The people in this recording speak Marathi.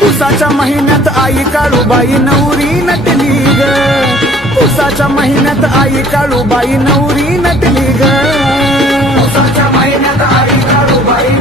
पुसाच्या महिन्यात आई काळूबाई नवरी नटली ग. पुसाच्या महिन्यात आई काळूबाई नवरी नटली ग. पुसाच्या महिन्यात आई काळूबाई